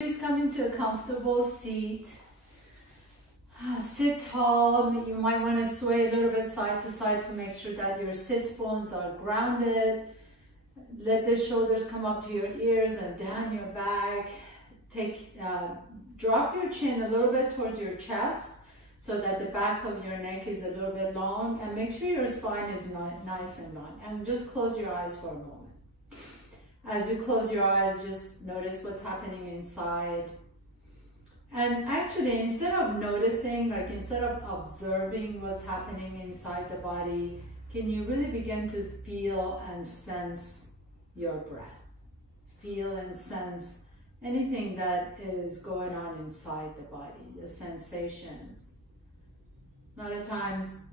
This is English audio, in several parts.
Please come into a comfortable seat. Sit tall. You might want to sway a little bit side to side to make sure that your sits bones are grounded. Let the shoulders come up to your ears and down your back. Drop your chin a little bit towards your chest so that the back of your neck is a little bit long, and make sure your spine is nice and long. And just close your eyes for a moment. As you close your eyes, just notice what's happening inside. And actually, instead of noticing, instead of observing what's happening inside the body, can you really begin to feel and sense your breath? Feel and sense anything that is going on inside the body, the sensations. A lot of times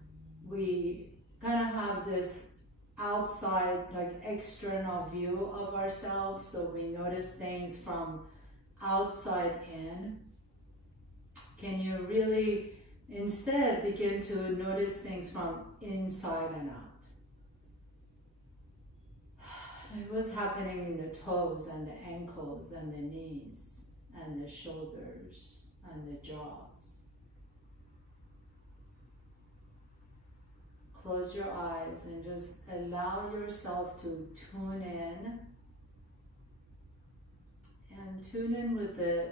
we kind of have this outside, external view of ourselves, so we notice things from outside in. Can you really instead begin to notice things from inside and out? Like what's happening in the toes and the ankles and the knees and the shoulders and the jaws. Close your eyes and just allow yourself to tune in, and tune in with the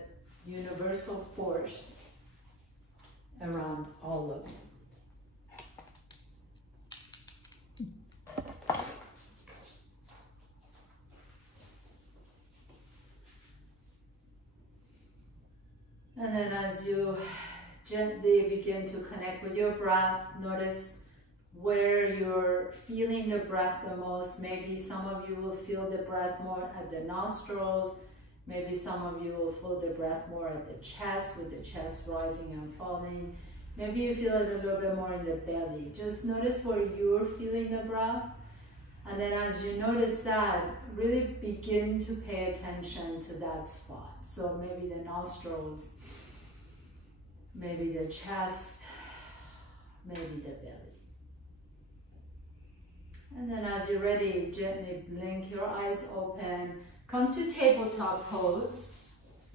universal force around all of you. And then as you gently begin to connect with your breath, notice where you're feeling the breath the most. Maybe some of you will feel the breath more at the nostrils. Maybe some of you will feel the breath more at the chest, with the chest rising and falling. Maybe you feel it a little bit more in the belly. Just notice where you're feeling the breath. And then as you notice that, really begin to pay attention to that spot. So maybe the nostrils, maybe the chest, maybe the belly. And then as you're ready, gently blink your eyes open. Come to tabletop pose.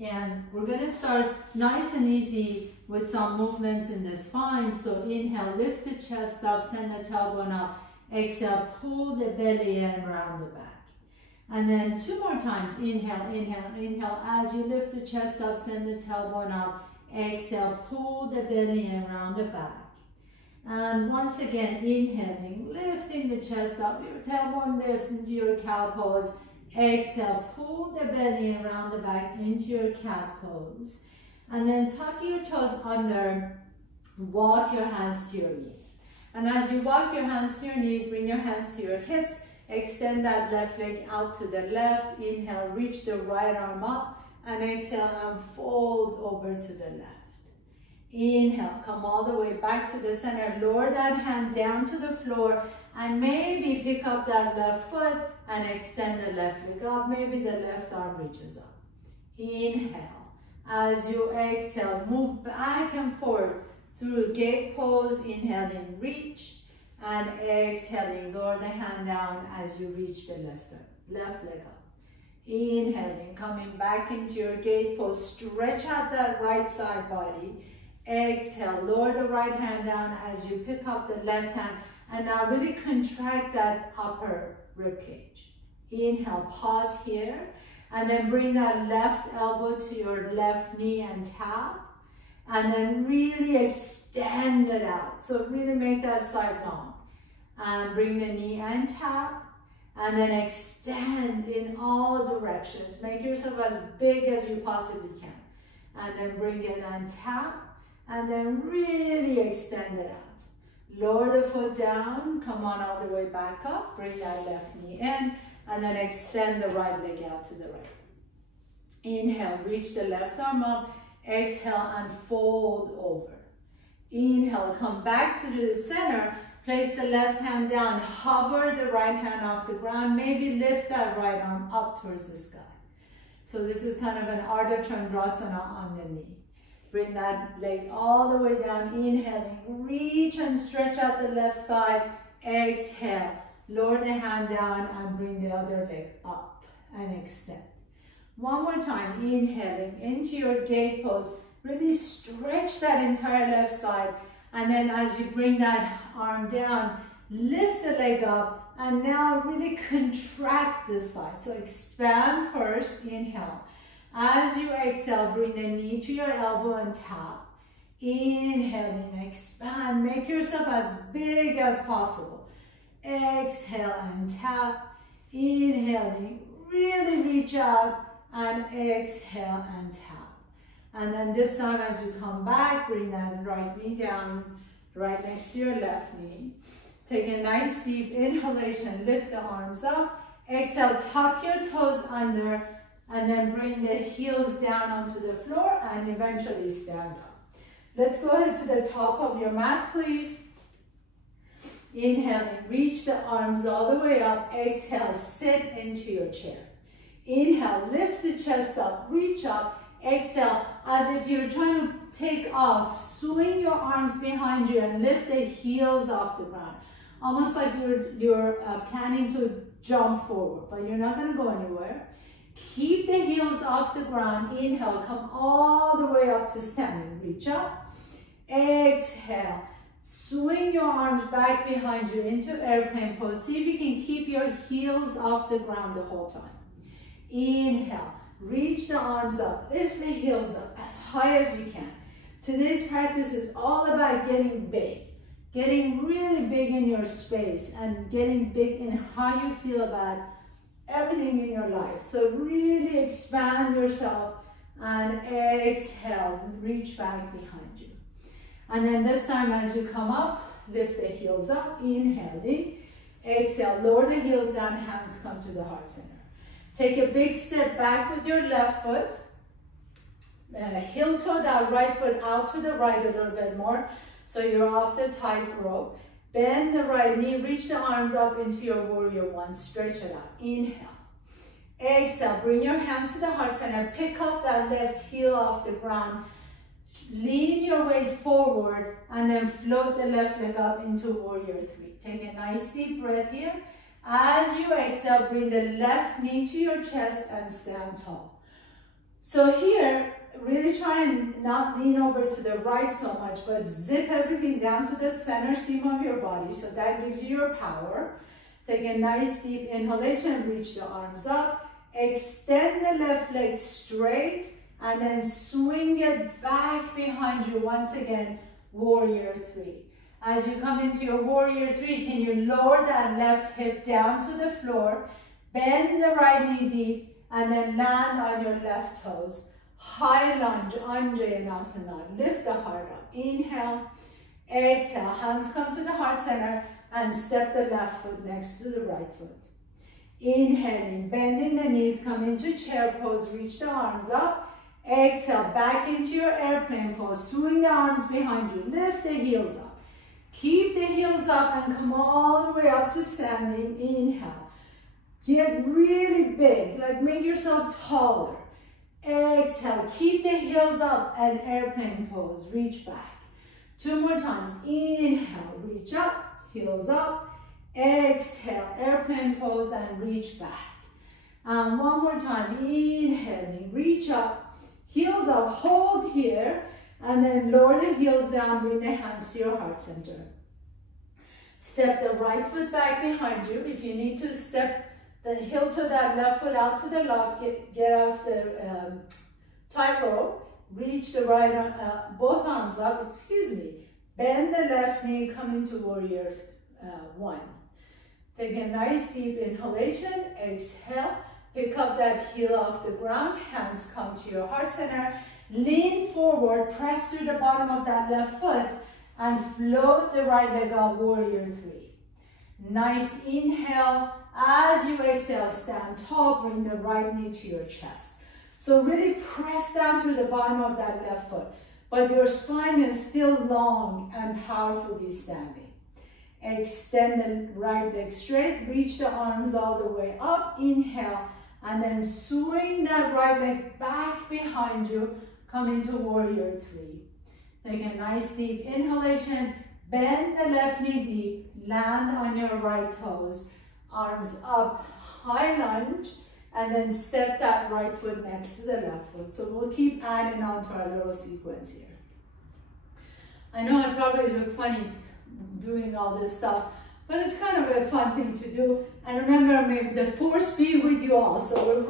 And we're going to start nice and easy with some movements in the spine. So inhale, lift the chest up, send the tailbone up. Exhale, pull the belly in around the back. And then 2 more times. Inhale, inhale, inhale. As you lift the chest up, send the tailbone up. Exhale, pull the belly in around the back. And once again, inhaling, lifting the chest up. Your tailbone lifts into your cow pose. Exhale, pull the belly around the back into your cat pose. And then tuck your toes under, walk your hands to your knees. And as you walk your hands to your knees, bring your hands to your hips, extend that left leg out to the left. Inhale, reach the right arm up, and exhale and fold over to the left. Inhale, come all the way back to the center, lower that hand down to the floor, and maybe pick up that left foot and extend the left leg up. Maybe the left arm reaches up. Inhale. As you exhale, move back and forth through gate pose. Inhaling, reach, and exhaling, lower the hand down as you reach the left leg up. Inhaling, coming back into your gate pose, stretch out that right side body. Exhale, lower the right hand down as you pick up the left hand, and now really contract that upper rib cage. Inhale, pause here, and then bring that left elbow to your left knee and tap, and then really extend it out. So really make that side long. And bring the knee and tap, and then extend in all directions. Make yourself as big as you possibly can. And then bring it and tap, and then really extend it out. Lower the foot down, come on all the way back up, bring that left knee in, and then extend the right leg out to the right. Inhale, reach the left arm up, exhale and fold over. Inhale, come back to the center, place the left hand down, hover the right hand off the ground, maybe lift that right arm up towards the sky. So this is kind of an Ardha Chandrasana on the knee. Bring that leg all the way down, inhaling, reach and stretch out the left side, exhale, lower the hand down and bring the other leg up and extend. One more time, inhaling into your gate pose. Really stretch that entire left side. And then as you bring that arm down, lift the leg up. And now really contract this side. So expand first, inhale. As you exhale, bring the knee to your elbow and tap. Inhaling, expand. Make yourself as big as possible. Exhale and tap. Inhaling, really reach out. And exhale and tap. And then this time as you come back, bring that right knee down, right next to your left knee. Take a nice deep inhalation, lift the arms up. Exhale, tuck your toes under, and then bring the heels down onto the floor and eventually stand up. Let's go ahead to the top of your mat, please. Inhaling, reach the arms all the way up. Exhale, sit into your chair. Inhale, lift the chest up, reach up. Exhale, as if you're trying to take off, swing your arms behind you and lift the heels off the ground. Almost like you're planning to jump forward, but you're not going to go anywhere. Keep the heels off the ground. Inhale, come all the way up to standing. Reach up. Exhale. Swing your arms back behind you into airplane pose. See if you can keep your heels off the ground the whole time. Inhale. Reach the arms up. Lift the heels up as high as you can. Today's practice is all about getting big. Getting really big in your space and getting big in how you feel about everything in your life. So really expand yourself and exhale and reach back behind you. And then this time as you come up, lift the heels up, inhaling. Exhale, lower the heels down, hands come to the heart center. Take a big step back with your left foot. Heel toe that right foot out to the right a little bit more. So you're off the tightrope. Bend the right knee, reach the arms up into your warrior one. Stretch it out. Inhale. Exhale, bring your hands to the heart center. Pick up that left heel off the ground. Lean your weight forward and then float the left leg up into warrior three. Take a nice deep breath here. As you exhale, bring the left knee to your chest and stand tall. So here, really try and not lean over to the right so much, but zip everything down to the center seam of your body. So that gives you your power. Take a nice deep inhalation, reach the arms up. Extend the left leg straight and then swing it back behind you. Once again, warrior three. As you come into your warrior three, can you lower that left hip down to the floor, bend the right knee deep, and then land on your left toes. High lunge, Anjaneyasana. Lift the heart up. Inhale, exhale. Hands come to the heart center and step the left foot next to the right foot. Inhaling, bending the knees, come into chair pose, reach the arms up. Exhale, back into your airplane pose. Swing the arms behind you. Lift the heels up. Keep the heels up and come all the way up to standing. Inhale. Get really big, like make yourself taller. Exhale, keep the heels up and airplane pose, reach back. Two more times. Inhale, reach up, heels up. Exhale, airplane pose and reach back. And one more time. Inhaling, reach up, heels up, hold here. And then lower the heels down, bring the hands to your heart center. Step the right foot back behind you. If you need to step the heel to that left foot out to the left, get off the tightrope. Reach the right arm, both arms up, Bend the left knee, come into warrior one. Take a nice deep inhalation, exhale. Pick up that heel off the ground, hands come to your heart center. Lean forward, press through the bottom of that left foot and float the right leg up, warrior three. Nice inhale. As you exhale, stand tall, bring the right knee to your chest. So really press down through the bottom of that left foot, but your spine is still long and powerfully standing. Extend the right leg straight, reach the arms all the way up, inhale, and then swing that right leg back behind you. Come into warrior three. Take a nice deep inhalation. Bend the left knee deep. Land on your right toes. Arms up. High lunge. and then step that right foot next to the left foot. So we'll keep adding on to our little sequence here. I know I probably look funny doing all this stuff, but it's kind of a fun thing to do. And remember, may the force be with you all. So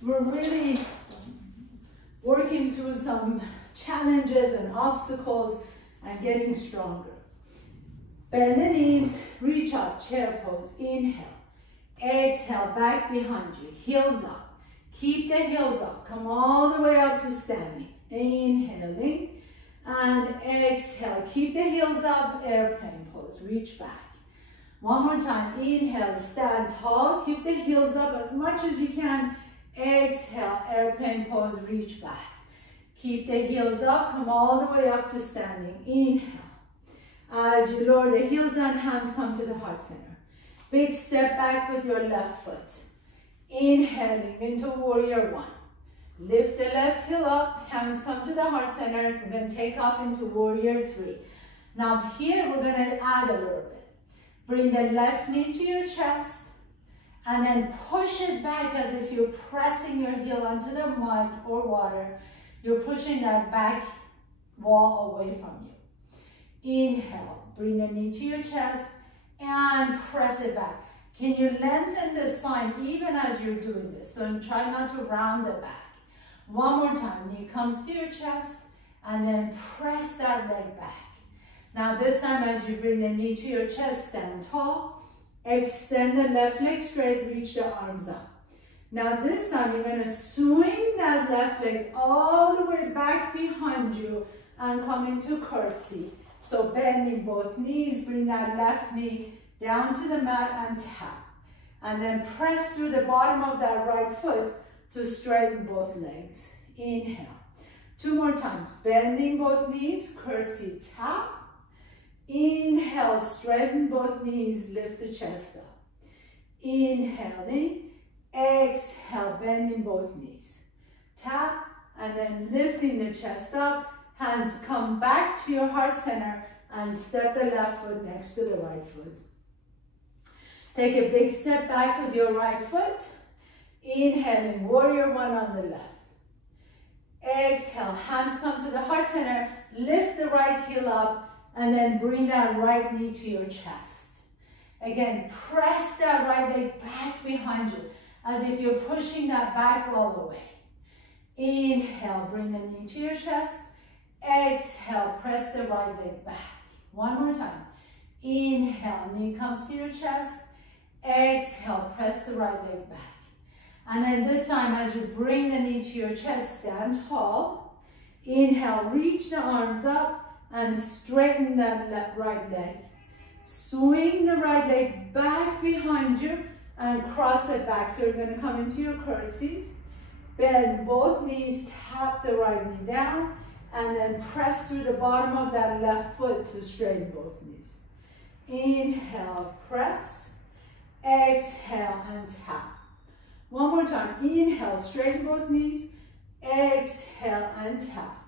we're really working through some challenges and obstacles and getting stronger. Bend the knees, reach up, chair pose, inhale. Exhale, back behind you, heels up. Keep the heels up, come all the way up to standing. Inhaling and exhale, keep the heels up, airplane pose, reach back. One more time, inhale, stand tall, keep the heels up as much as you can. Exhale, airplane pose, reach back. Keep the heels up, come all the way up to standing. Inhale. As you lower the heels down, hands come to the heart center. Big step back with your left foot. Inhaling into warrior one. Lift the left heel up, hands come to the heart center. We're going to take off into warrior three. Now here we're going to add a little bit. Bring the left knee to your chest and then push it back as if you're pressing your heel onto the mud or water. You're pushing that back wall away from you. Inhale, bring the knee to your chest and press it back. Can you lengthen the spine even as you're doing this? So try not to round the back. One more time, knee comes to your chest and then press that leg back. Now this time as you bring the knee to your chest, stand tall, extend the left leg straight, reach the arms up. Now this time you're going to swing that left leg all the way back behind you and come into curtsy. So bending both knees, bring that left knee down to the mat and tap. And then press through the bottom of that right foot to straighten both legs. Inhale. Two more times. Bending both knees, curtsy, tap. Inhale, straighten both knees, lift the chest up. Inhaling. Exhale, bending both knees. Tap, and then lifting the chest up. Hands come back to your heart center and step the left foot next to the right foot. Take a big step back with your right foot. Inhaling, warrior one on the left. Exhale, hands come to the heart center. Lift the right heel up and then bring that right knee to your chest. Again, press that right leg back behind you as if you're pushing that back wall away. Inhale, bring the knee to your chest. Exhale, press the right leg back. One more time. Inhale, knee comes to your chest. Exhale, press the right leg back. And then this time, as you bring the knee to your chest, stand tall. Inhale, reach the arms up and straighten that right leg. Swing the right leg back behind you and cross it back. So you're going to come into your curtsies. Bend both knees, tap the right knee down, and then press through the bottom of that left foot to straighten both knees. Inhale, press. Exhale and tap. One more time. Inhale, straighten both knees. Exhale and tap.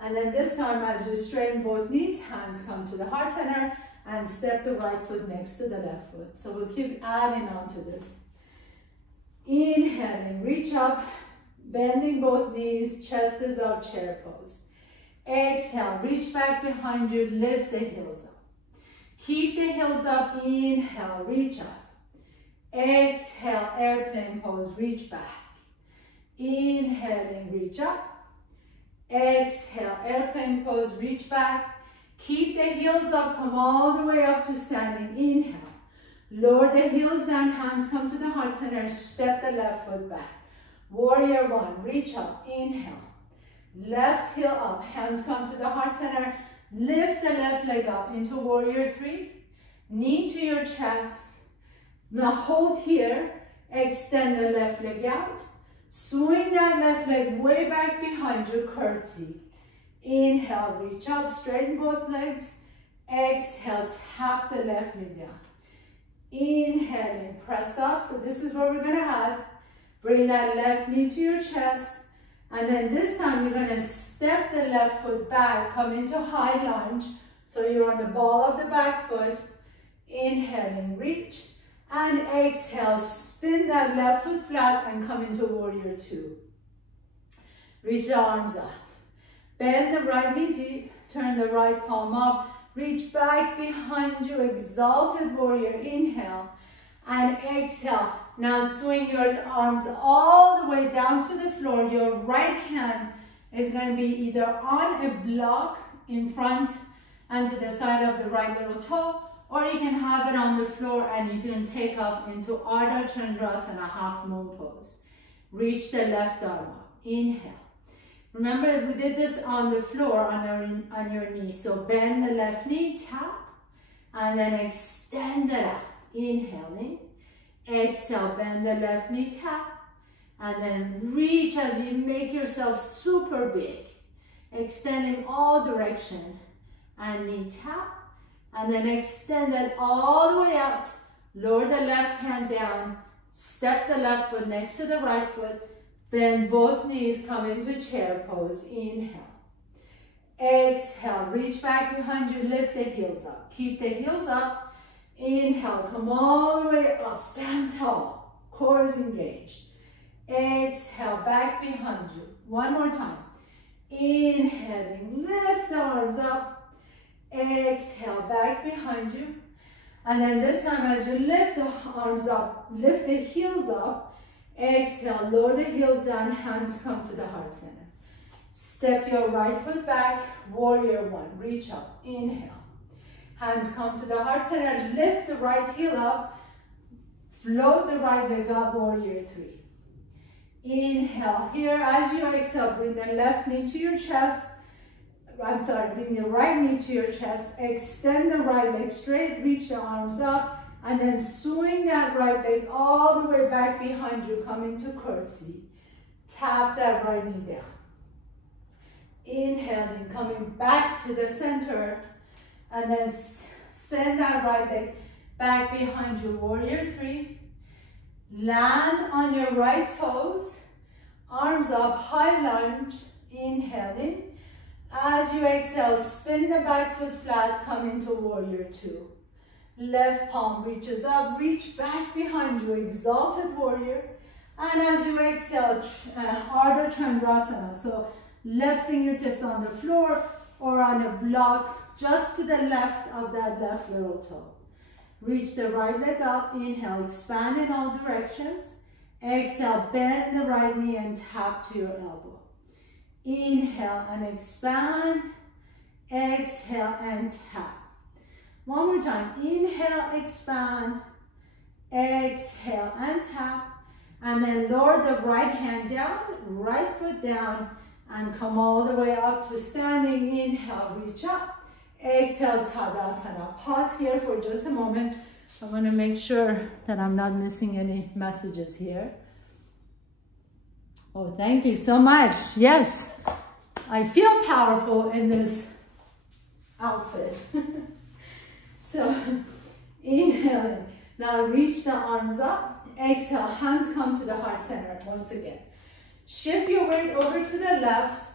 And then this time, as you straighten both knees, hands come to the heart center and step the right foot next to the left foot. So we'll keep adding on to this. Inhaling, reach up, bending both knees, chest is up, chair pose. Exhale, reach back behind you, lift the heels up. Keep the heels up, inhale, reach up. Exhale, airplane pose, reach back. Inhaling, reach up. Exhale, airplane pose, reach back. Keep the heels up, come all the way up to standing. Inhale. Lower the heels down, hands come to the heart center, step the left foot back. Warrior one, reach up, inhale. Left heel up, hands come to the heart center, lift the left leg up into warrior three. Knee to your chest. Now hold here, extend the left leg out. Swing that left leg way back behind you, curtsy. Inhale, reach up, straighten both legs. Exhale, tap the left knee down. Inhaling, press up. So this is what we're going to add. Bring that left knee to your chest. And then this time you're going to step the left foot back, come into high lunge. So you're on the ball of the back foot. Inhaling, reach. And exhale, spin that left foot flat and come into warrior two. Reach the arms out. Bend the right knee deep, turn the right palm up, reach back behind you, exalted warrior, inhale, and exhale. Now swing your arms all the way down to the floor. Your right hand is going to be either on a block in front and to the side of the right little toe, or you can have it on the floor and you can take up into Ardha Chandrasana, half moon pose. Reach the left arm up, inhale. Remember, we did this on the floor on your knee. So bend the left knee, tap, and then extend it out. Inhaling, exhale, bend the left knee, tap, and then reach as you make yourself super big. Extend in all directions, and knee tap, and then extend it all the way out. Lower the left hand down, step the left foot next to the right foot, then both knees come into chair pose. Inhale. Exhale, reach back behind you, lift the heels up. Keep the heels up. Inhale, come all the way up, stand tall, core is engaged. Exhale, back behind you. One more time. Inhaling, lift the arms up. Exhale, back behind you. And then this time as you lift the arms up, lift the heels up. Exhale, lower the heels down, hands come to the heart center. Step your right foot back, warrior one, reach up, inhale. Hands come to the heart center, lift the right heel up, float the right leg up, warrior three. Inhale, here as you exhale, bring the left knee to your chest. Bring the right knee to your chest, extend the right leg straight, reach the arms up, and then swing that right leg all the way back behind you, come into curtsy. Tap that right knee down. Inhaling, coming back to the center, and then send that right leg back behind you, warrior three. Land on your right toes, arms up, high lunge, inhaling. As you exhale, spin the back foot flat, come into warrior two. Left palm reaches up, reach back behind you, exalted warrior. And as you exhale, Ardha Chandrasana. So left fingertips on the floor or on a block just to the left of that left little toe. Reach the right leg up, inhale, expand in all directions. Exhale, bend the right knee and tap to your elbow. Inhale and expand, exhale and tap. One more time, inhale, expand, exhale and tap, and then lower the right hand down, right foot down, and come all the way up to standing. Inhale, reach up, exhale, Tadasana. Pause here for just a moment. I want to make sure that I'm not missing any messages here. Oh, thank you so much. Yes, I feel powerful in this outfit. So, inhaling. Now reach the arms up. Exhale, hands come to the heart center once again. Shift your weight over to the left.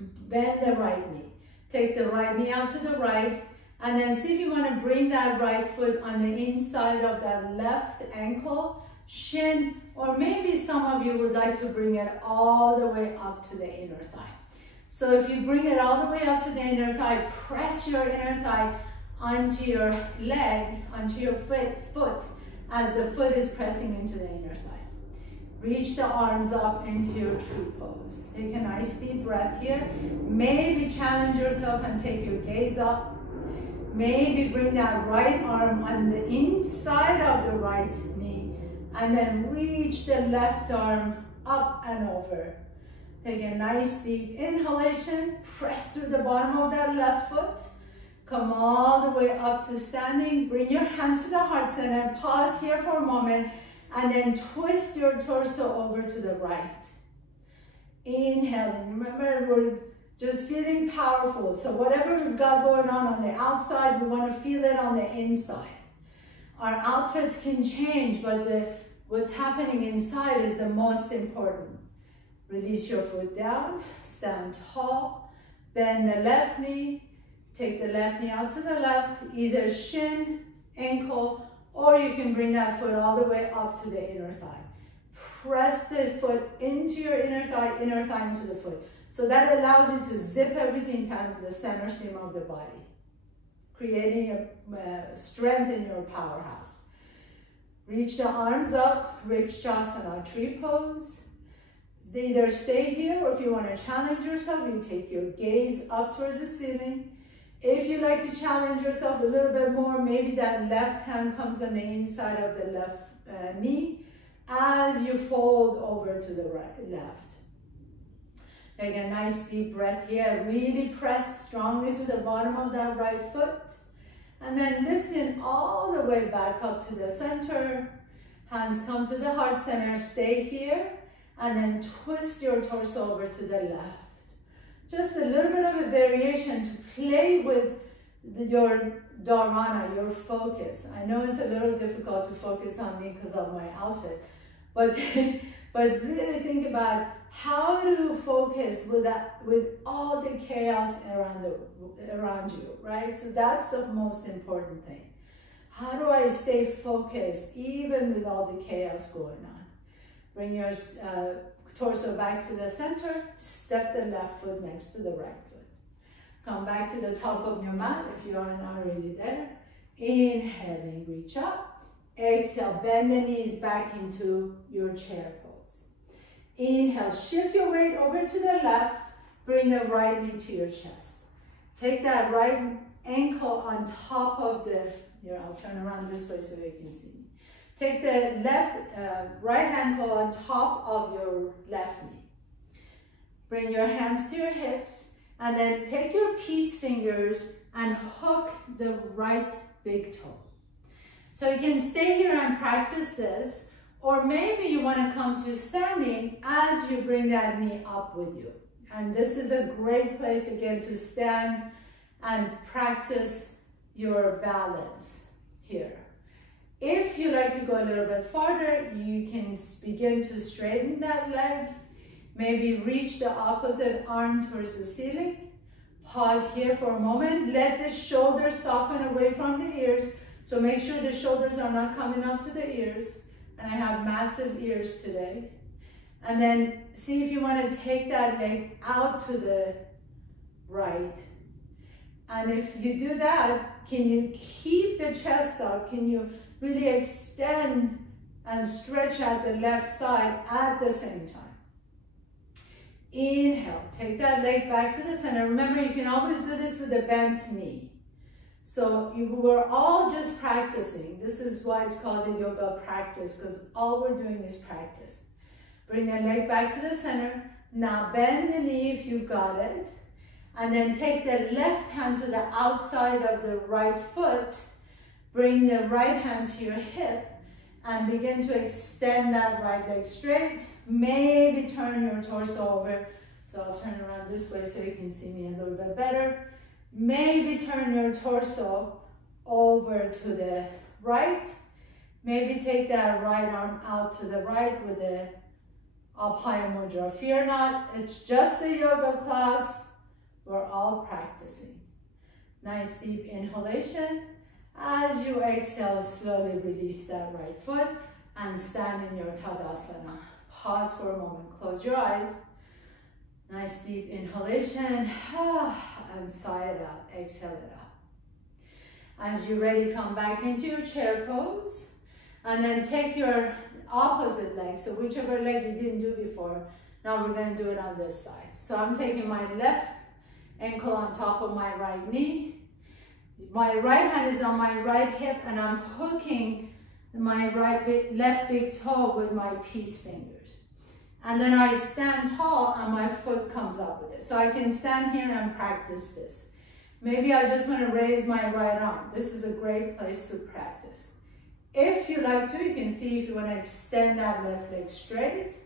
Bend the right knee. Take the right knee out to the right. And then see if you want to bring that right foot on the inside of that left ankle, shin, or maybe some of you would like to bring it all the way up to the inner thigh. So if you bring it all the way up to the inner thigh, press your inner thigh onto your leg, onto your foot, as the foot is pressing into the inner thigh. Reach the arms up into your true pose. Take a nice deep breath here. Maybe challenge yourself and take your gaze up. Maybe bring that right arm on the inside of the right knee, and then reach the left arm up and over. Take a nice deep inhalation, press through the bottom of that left foot. Come all the way up to standing. Bring your hands to the heart center. Pause here for a moment. And then twist your torso over to the right. Inhaling. Remember, we're just feeling powerful. So whatever we've got going on the outside, we want to feel it on the inside. Our outfits can change, but what's happening inside is the most important. Release your foot down. Stand tall. Bend the left knee. Take the left knee out to the left, either shin, ankle, Or you can bring that foot all the way up to the inner thigh. Press the foot into your inner thigh into the foot. So that allows you to zip everything down to the center seam of the body, creating a strength in your powerhouse. Reach the arms up, Vrikshasana, tree pose. Either stay here, or if you want to challenge yourself, you take your gaze up towards the ceiling. If you like to challenge yourself a little bit more, maybe that left hand comes on the inside of the left knee as you fold over to the left. Take a nice deep breath here. Really press strongly to the bottom of that right foot. And then lifting all the way back up to the center. Hands come to the heart center. Stay here. And then twist your torso over to the left. Just a little bit of a variation to play with your dharana, your focus. I know it's a little difficult to focus on me because of my outfit, but really think about how to focus with all the chaos around you, right? So that's the most important thing. How do I stay focused even with all the chaos going on? Bring your torso back to the center, step the left foot next to the right foot. Come back to the top of your mat if you are not already there. Inhaling, reach up. Exhale, bend the knees back into your chair pose. Inhale, shift your weight over to the left. Bring the right knee to your chest. Take that right ankle on top of the, here, I'll turn around this way so you can see me. Take the right ankle on top of your left knee. Bring your hands to your hips, and then take your peace fingers and hook the right big toe. So you can stay here and practice this, or maybe you want to come to standing as you bring that knee up with you. And this is a great place again to stand and practice your balance here. If you like to go a little bit farther, you can begin to straighten that leg. Maybe reach the opposite arm towards the ceiling. Pause here for a moment. Let the shoulders soften away from the ears. So make sure the shoulders are not coming up to the ears. And I have massive ears today. And then see if you want to take that leg out to the right. And if you do that, can you keep the chest up? Can you really extend and stretch out the left side at the same time? Inhale, take that leg back to the center. Remember, you can always do this with a bent knee. So we're all just practicing. This is why it's called a yoga practice, because all we're doing is practice. Bring the leg back to the center. Now bend the knee if you've got it. And then take the left hand to the outside of the right foot. Bring the right hand to your hip and begin to extend that right leg straight. Maybe turn your torso over. So I'll turn around this way so you can see me a little bit better. Maybe turn your torso over to the right. Maybe take that right arm out to the right with the Abhaya Mudra. Fear not, it's just a yoga class. We're all practicing. Nice deep inhalation. As you exhale, slowly release that right foot and stand in your Tadasana. Pause for a moment, close your eyes. Nice deep inhalation, and sigh it out, exhale it out. As you're ready, come back into your chair pose, and then take your opposite leg, so whichever leg you didn't do before, now we're going to do it on this side. So I'm taking my left ankle on top of my right knee. My right hand is on my right hip, and I'm hooking my left big toe with my peace fingers. And then I stand tall and my foot comes up with it. So I can stand here and practice this. Maybe I just want to raise my right arm. This is a great place to practice. If you like to, you can see if you want to extend that left leg straight.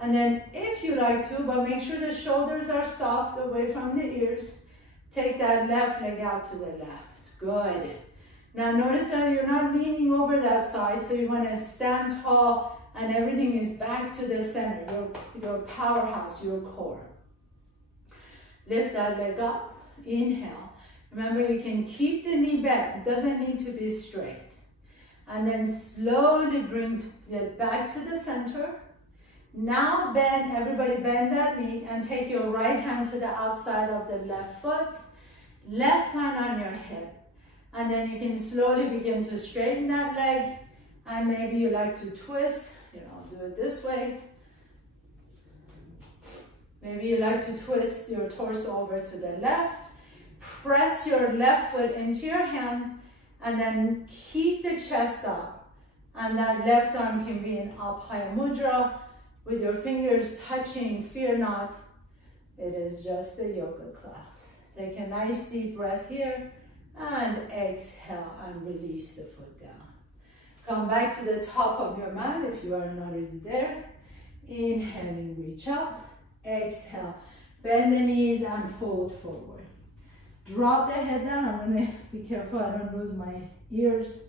And then if you like to, but make sure the shoulders are soft away from the ears, take that left leg out to the left. Good. Now notice that you're not leaning over that side, so you want to stand tall and everything is back to the center, your powerhouse, your core. Lift that leg up, inhale. Remember, you can keep the knee bent, it doesn't need to be straight. And then slowly bring it back to the center. Now bend, everybody bend that knee and take your right hand to the outside of the left foot, left hand on your hip. And then you can slowly begin to straighten that leg. And maybe you like to twist, do it this way. Maybe you like to twist your torso over to the left. Press your left foot into your hand and then keep the chest up. And that left arm can be in Abhaya Mudra with your fingers touching, fear not. It is just a yoga class. Take a nice deep breath here and exhale and release the foot down. Come back to the top of your mat if you are not already there. Inhaling, reach up. Exhale, bend the knees and fold forward. Drop the head down. I'm going to be careful I don't lose my ears.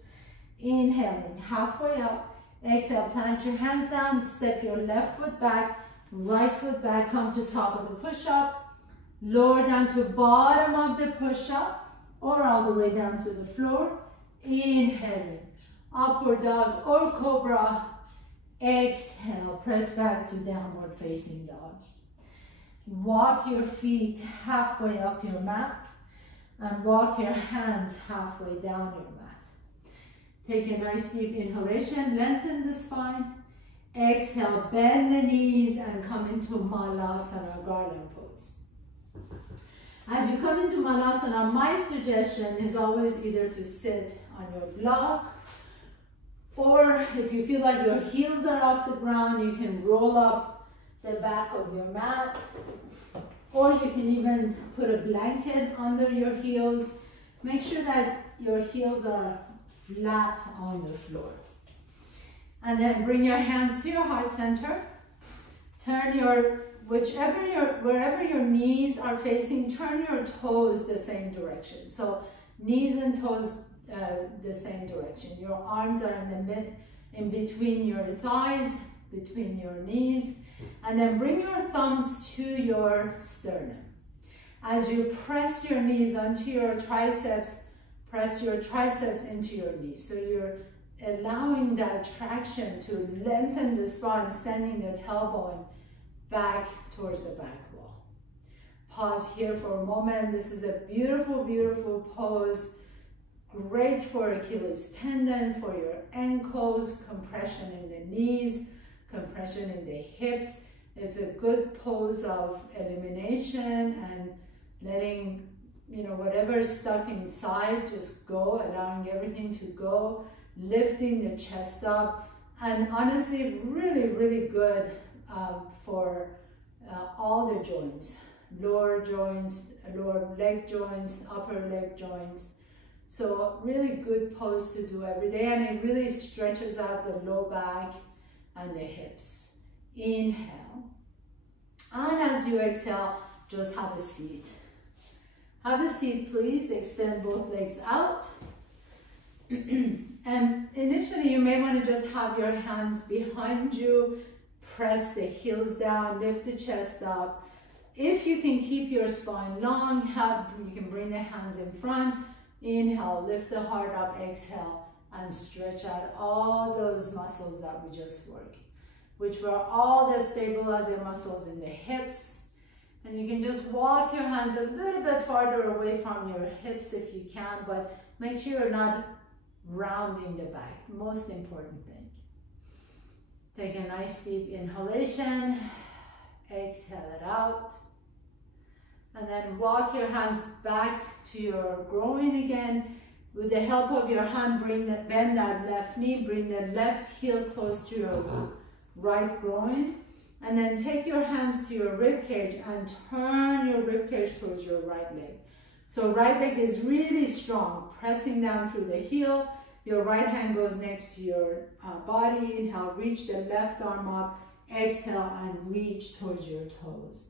Inhaling, halfway up. Exhale, plant your hands down. Step your left foot back, right foot back. Come to top of the push-up. Lower down to bottom of the push-up or all the way down to the floor. Inhaling, upward dog or cobra. Exhale, press back to downward facing dog. Walk your feet halfway up your mat and walk your hands halfway down your mat. Take a nice deep inhalation, lengthen the spine. Exhale, bend the knees and come into Malasana, garland pose. As you come into Malasana, my suggestion is always either to sit on your block, or if you feel like your heels are off the ground, you can roll up the back of your mat, or you can even put a blanket under your heels. Make sure that your heels are flat on the floor. And then bring your hands to your heart center. Turn wherever your knees are facing, turn your toes the same direction. So knees and toes the same direction. Your arms are in between your thighs, between your knees. And then bring your thumbs to your sternum. As you press your knees onto your triceps, press your triceps into your knees. So you're allowing that traction to lengthen the spine, sending the tailbone back towards the back wall. Pause here for a moment. This is a beautiful, beautiful pose. Great for Achilles tendon, for your ankles, compression in the knees, compression in the hips. It's a good pose of elimination and letting, whatever is stuck inside just go, allowing everything to go, lifting the chest up, and honestly, really, really good for all the joints, lower leg joints, upper leg joints. So really good pose to do every day, and it really stretches out the low back and the hips. Inhale. And as you exhale, just have a seat. Have a seat, please. Extend both legs out. And initially, you may want to just have your hands behind you. Press the heels down, lift the chest up. If you can keep your spine long, you can bring the hands in front. Inhale, lift the heart up, exhale, and stretch out all those muscles that we just worked, which were all the stabilizer muscles in the hips. And you can just walk your hands a little bit farther away from your hips if you can, but make sure you're not rounding the back, most important thing. Take a nice deep inhalation, exhale it out. And then walk your hands back to your groin again. With the help of your hand, bend that left knee, bring the left heel close to your right groin. And then take your hands to your rib cage and turn your rib cage towards your right leg. So right leg is really strong, pressing down through the heel. Your right hand goes next to your body. Inhale, reach the left arm up. Exhale and reach towards your toes.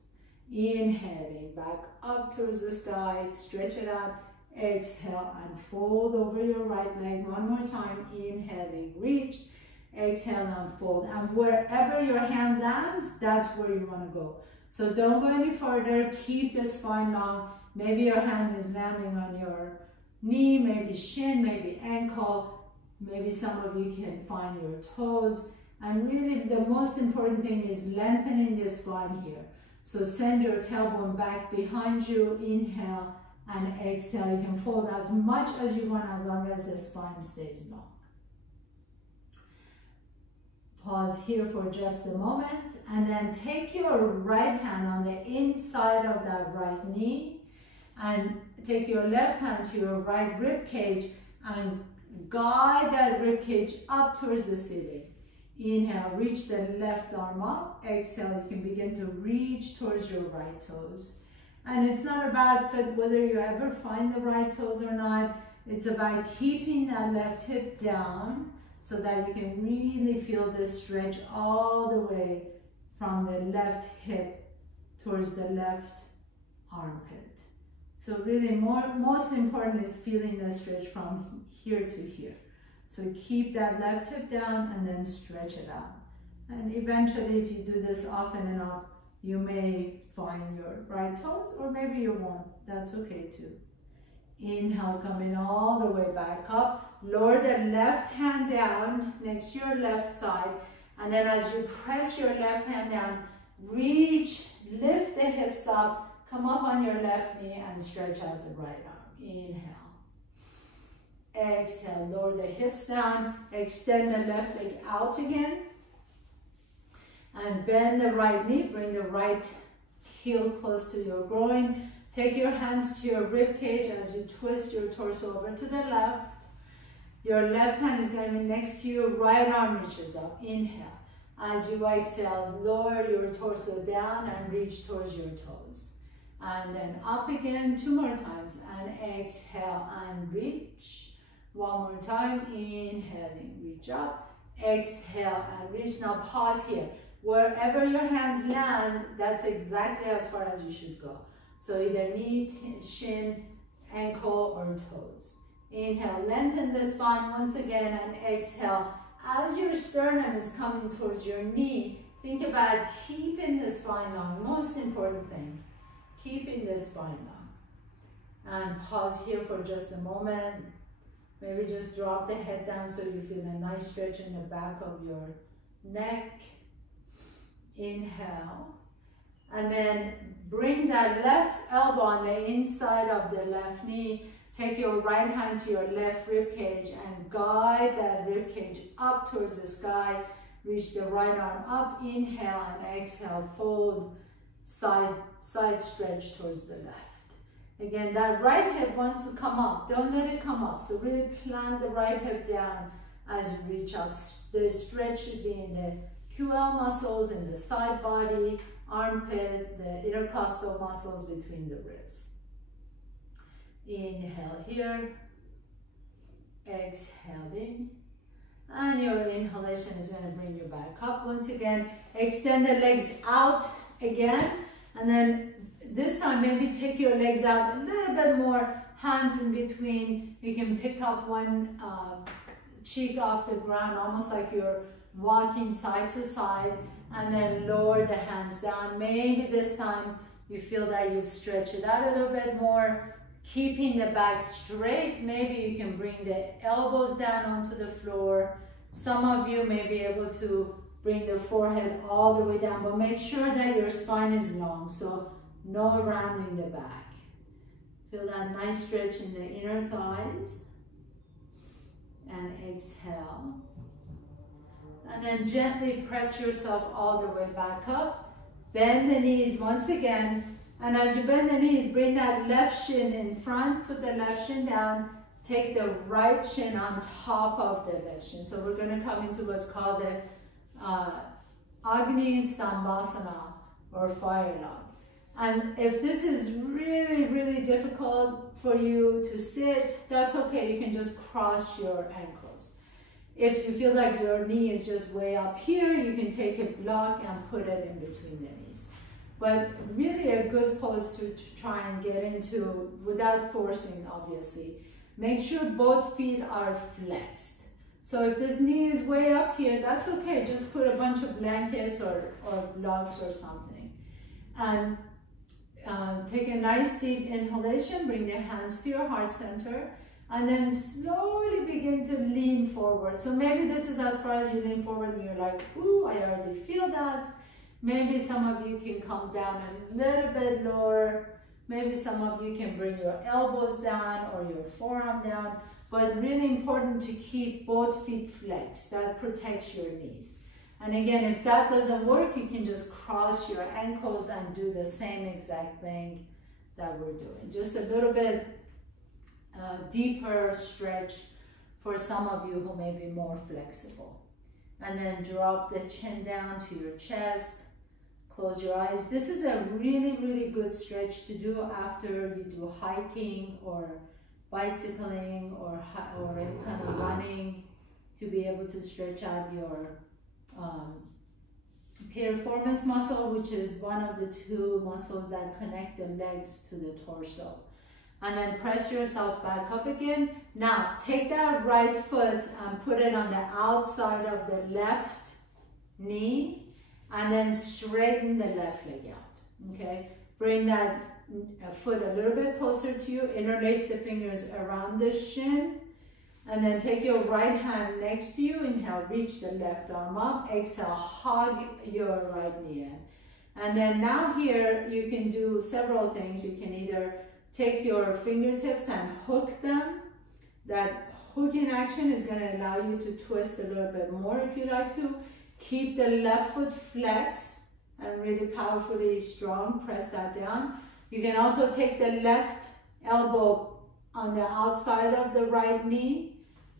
Inhaling back up towards the sky, stretch it out, exhale and fold over your right leg. One more time, inhaling, reach, exhale and fold. And wherever your hand lands, that's where you want to go. So don't go any further, keep the spine long. Maybe your hand is landing on your knee, maybe shin, maybe ankle. Maybe some of you can find your toes. And really the most important thing is lengthening the spine here. So send your tailbone back behind you, inhale, and exhale. You can fold as much as you want as long as the spine stays long. Pause here for just a moment, and then take your right hand on the inside of that right knee and take your left hand to your right rib cage and guide that rib cage up towards the ceiling. Inhale, reach the left arm up. Exhale, you can begin to reach towards your right toes. And it's not about whether you ever find the right toes or not. It's about keeping that left hip down so that you can really feel the stretch all the way from the left hip towards the left armpit. So really most important is feeling the stretch from here to here. So keep that left hip down and then stretch it out. And eventually, if you do this often enough, you may find your right toes, or maybe you won't. That's okay too. Inhale, coming all the way back up. Lower the left hand down next to your left side. And then as you press your left hand down, reach, lift the hips up, come up on your left knee and stretch out the right arm. Inhale. Exhale, lower the hips down, extend the left leg out again. And bend the right knee, bring the right heel close to your groin. Take your hands to your rib cage as you twist your torso over to the left. Your left hand is going to be next to you, right arm reaches up. Inhale. As you exhale, lower your torso down and reach towards your toes. And then up again, 2 more times. And exhale and reach. 1 more time, inhaling, reach up. Exhale and reach. Now pause here. Wherever your hands land, that's exactly as far as you should go. So either knee, shin, ankle, or toes. Inhale, lengthen the spine once again, and exhale. As your sternum is coming towards your knee, think about keeping the spine long. Most important thing, keeping the spine long. And pause here for just a moment. Maybe just drop the head down so you feel a nice stretch in the back of your neck. Inhale. And then bring that left elbow on the inside of the left knee. Take your right hand to your left rib cage and guide that rib cage up towards the sky. Reach the right arm up. Inhale and exhale. Fold, side stretch towards the left. Again, that right hip wants to come up. Don't let it come up. So really plant the right hip down as you reach up. The stretch should be in the QL muscles, in the side body, armpit, the intercostal muscles between the ribs. Inhale here. Exhaling. And your inhalation is going to bring you back up once again. Extend the legs out again. And then this time, maybe take your legs out a little bit more, hands in between. You can pick up one cheek off the ground, almost like you're walking side to side, and then lower the hands down. Maybe this time you feel that you've stretched it out a little bit more, keeping the back straight. Maybe you can bring the elbows down onto the floor. Some of you may be able to bring the forehead all the way down, but make sure that your spine is long, so no rounding the back. Feel that nice stretch in the inner thighs. And exhale. And then gently press yourself all the way back up. Bend the knees once again. And as you bend the knees, bring that left shin in front. Put the left shin down. Take the right shin on top of the left shin. So we're going to come into what's called the Agni Stambhasana, or fire log. And if this is really, really difficult for you to sit, that's okay. You can just cross your ankles. If you feel like your knee is just way up here, you can take a block and put it in between the knees. But really a good pose to try and get into without forcing, obviously. Make sure both feet are flexed. So if this knee is way up here, that's okay. Just put a bunch of blankets or blocks or something. And take a nice deep inhalation. Bring the hands to your heart center. and then slowly begin to lean forward. So maybe this is as far as you lean forward and you're like, ooh, I already feel that. Maybe some of you can come down a little bit lower. Maybe some of you can bring your elbows down or your forearm down. But really important to keep both feet flexed. That protects your knees. And again, if that doesn't work, you can just cross your ankles and do the same exact thing that we're doing. Just a little bit deeper stretch for some of you who may be more flexible. And then drop the chin down to your chest. Close your eyes. This is a really, really good stretch to do after you do hiking or bicycling or any kind of running, to be able to stretch out your piriformis muscle, which is one of the two muscles that connect the legs to the torso. And then press yourself back up again. Now take that right foot and put it on the outside of the left knee, and then straighten the left leg out. Okay, bring that foot a little bit closer to you, interlace the fingers around the shin, and then take your right hand next to you. Inhale, reach the left arm up. Exhale, hug your right knee in. And then now here, you can do several things. You can either take your fingertips and hook them. That hooking action is going to allow you to twist a little bit more if you like to. Keep the left foot flexed and really powerfully strong. Press that down. You can also take the left elbow on the outside of the right knee.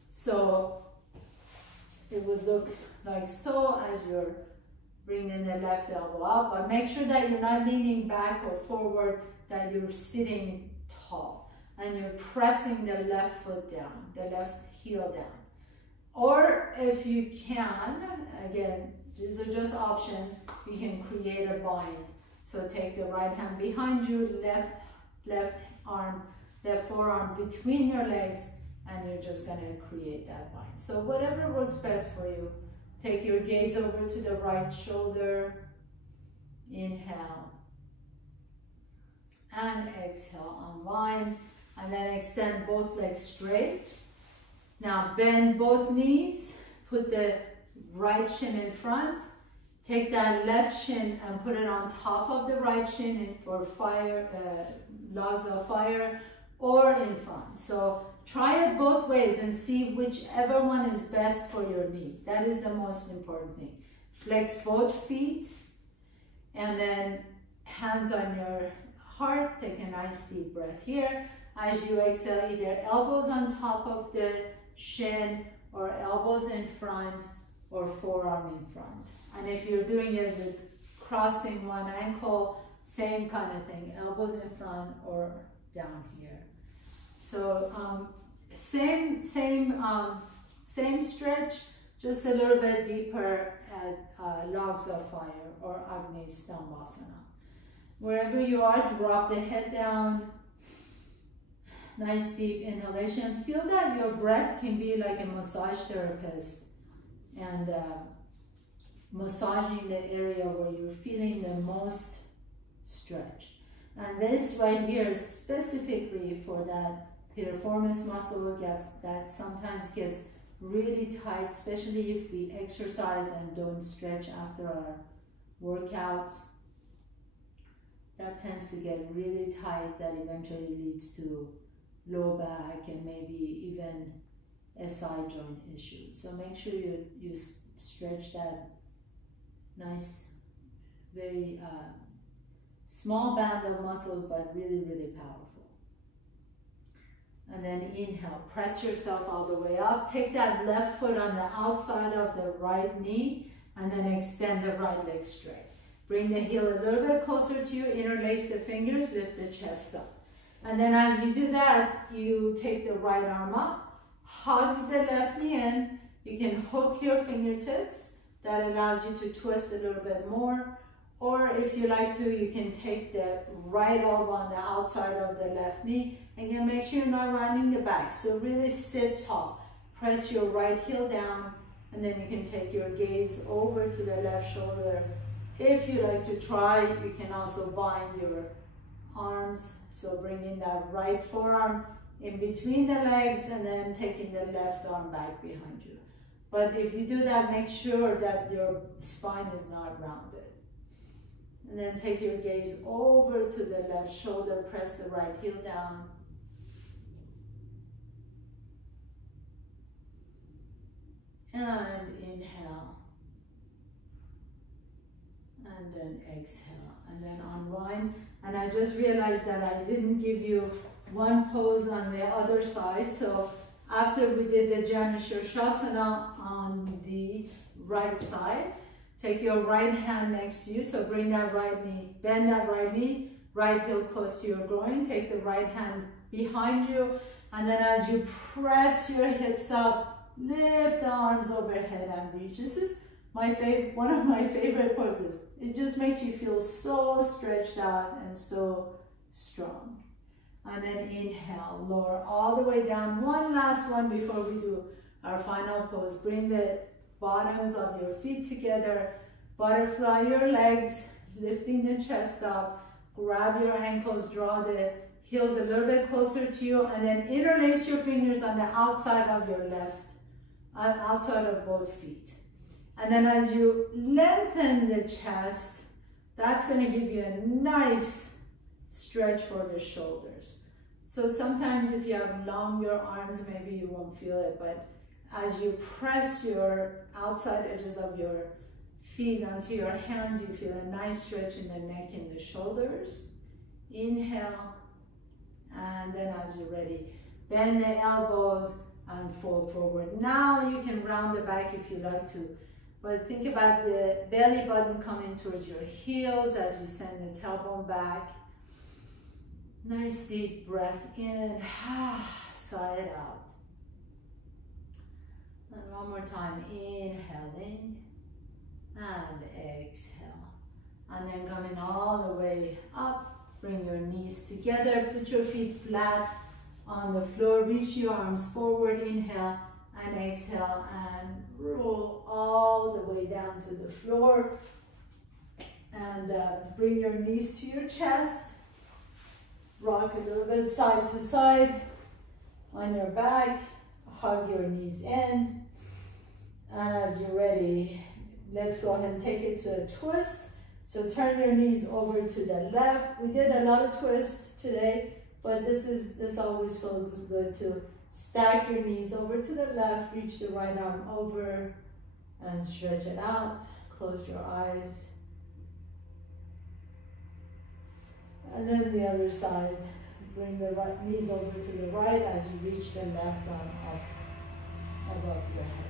So it would look like so as you're bringing the left elbow up. But make sure that you're not leaning back or forward, that you're sitting tall. And you're pressing the left foot down, the left heel down. Or if you can, again, these are just options, you can create a bind. So take the right hand behind you, left forearm between your legs, and you're just gonna create that bind. So whatever works best for you. Take your gaze over to the right shoulder. Inhale. And exhale, unwind. And then extend both legs straight. Now bend both knees. Put the right shin in front. Take that left shin and put it on top of the right shin for fire, logs of fire, or in front. So try it both ways and see whichever one is best for your knee. That is the most important thing. Flex both feet, and then hands on your heart. Take a nice deep breath here. As you exhale, either elbows on top of the shin or elbows in front or forearm in front. And if you're doing it with crossing one ankle, same kind of thing, elbows in front or down here. So same stretch, just a little bit deeper at logs of fire or Agni Stambhasana. Wherever you are, drop the head down. Nice deep inhalation. Feel that your breath can be like a massage therapist and massaging the area where you're feeling the most stretch. And this right here is specifically for that piriformis muscle that sometimes gets really tight, especially if we exercise and don't stretch after our workouts. That tends to get really tight, that eventually leads to low back and maybe even SI joint issues. So make sure you stretch that nice, very small band of muscles, but really, really powerful. And then inhale, press yourself all the way up. Take that left foot on the outside of the right knee, and then extend the right leg straight. Bring the heel a little bit closer to you, interlace the fingers, lift the chest up. And then as you do that, you take the right arm up, hug the left knee in. You can hook your fingertips. That allows you to twist a little bit more. Or if you like to, you can take the right elbow on the outside of the left knee. Again, make sure you're not rounding the back. So really sit tall. Press your right heel down, and then you can take your gaze over to the left shoulder. If you like to try, you can also bind your arms. So bring in that right forearm in between the legs and then taking the left arm back behind you. But if you do that, make sure that your spine is not rounded. And then take your gaze over to the left shoulder, press the right heel down. And inhale. And then exhale. And then unwind. And I just realized that I didn't give you one pose on the other side. So after we did the Janu Shirshasana on the right side, take your right hand next to you. So bring that right knee, bend that right knee, right heel close to your groin. Take the right hand behind you. And then as you press your hips up, lift the arms overhead and reach. This is one of my favorite poses. It just makes you feel so stretched out and so strong. And then inhale, lower all the way down. One last one before we do our final pose. Bring the bottoms of your feet together. Butterfly your legs, lifting the chest up. Grab your ankles, draw the heels a little bit closer to you, and then interlace your fingers on the outside of your left, outside of both feet. And then as you lengthen the chest, that's going to give you a nice stretch for the shoulders. So sometimes if you have longer arms, maybe you won't feel it, but as you press your outside edges of your feet onto your hands, you feel a nice stretch in the neck and the shoulders. Inhale, and then as you're ready, bend the elbows and fold forward. Now you can round the back if you like to, but think about the belly button coming towards your heels as you send the tailbone back. Nice deep breath in, sigh it out. And one more time, inhale in and exhale. And then coming all the way up, bring your knees together, put your feet flat on the floor, reach your arms forward, inhale and exhale, and roll all the way down to the floor. And bring your knees to your chest. Rock a little bit side to side on your back. Hug your knees in. And as you're ready, let's go ahead and take it to a twist. So turn your knees over to the left. We did a lot of twists today, but this always feels good to stack your knees over to the left, reach the right arm over and stretch it out. Close your eyes. And then the other side, bring the right knees over to the right as you reach the left arm up above your head.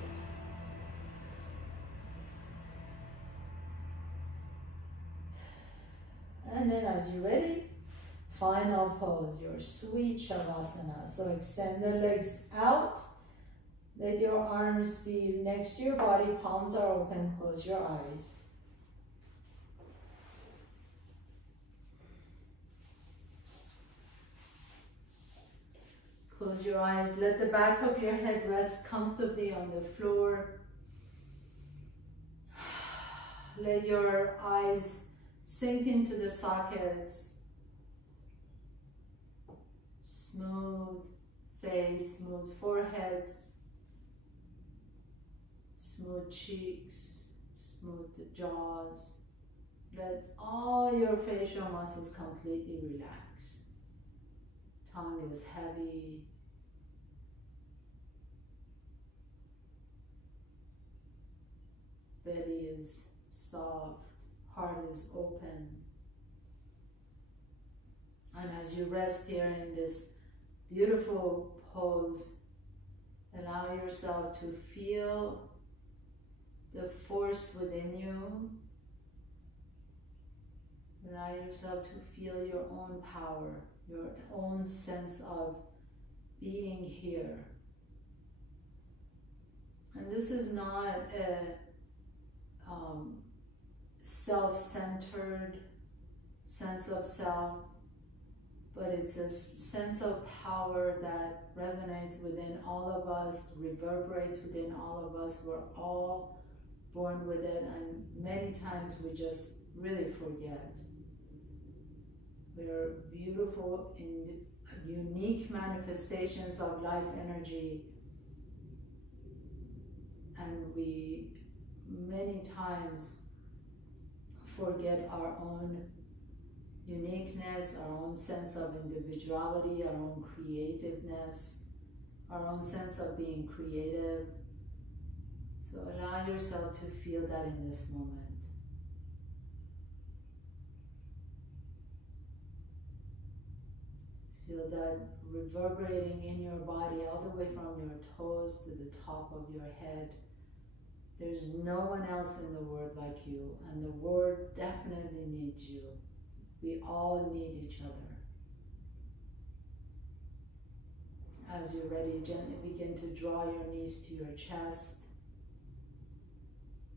And then as you're ready, final pose, your sweet Shavasana. So extend the legs out. Let your arms be next to your body, palms are open, close your eyes. Close your eyes, let the back of your head rest comfortably on the floor. Let your eyes sink into the sockets. Smooth face, smooth forehead, smooth cheeks, smooth jaws. Let all your facial muscles completely relax. Tongue is heavy. Belly is soft. Heart is open. And as you rest here in this beautiful pose, allow yourself to feel the force within you. Allow yourself to feel your own power, your own sense of being here. And this is not a self-centered sense of self, but it's a sense of power that resonates within all of us, reverberates within all of us. We're all born with it, and many times we just really forget. We're beautiful unique manifestations of life energy, and we many times forget our own uniqueness, our own sense of individuality, our own creativeness, our own sense of being creative. So allow yourself to feel that in this moment. Feel that reverberating in your body all the way from your toes to the top of your head. There's no one else in the world like you, and the world definitely needs you. We all need each other. As you're ready, gently begin to draw your knees to your chest.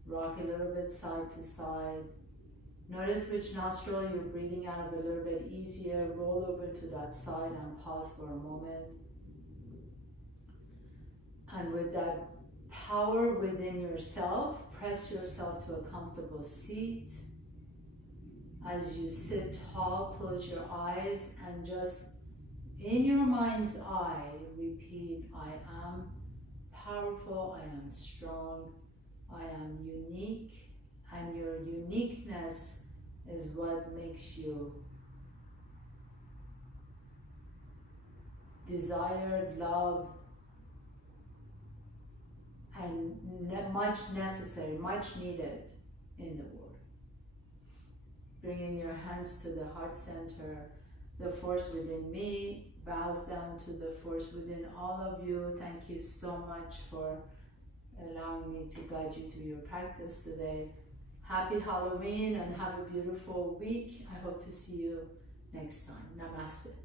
Rock a little bit side to side. Notice which nostril you're breathing out of a little bit easier. Roll over to that side and pause for a moment. And with that power within yourself, press yourself to a comfortable seat. As you sit tall, close your eyes and just in your mind's eye, repeat, I am powerful, I am strong, I am unique, and your uniqueness is what makes you desired, loved, and much necessary, much needed in the world. Bringing your hands to the heart center. The force within me bows down to the force within all of you. Thank you so much for allowing me to guide you through your practice today. Happy Halloween and have a beautiful week. I hope to see you next time. Namaste.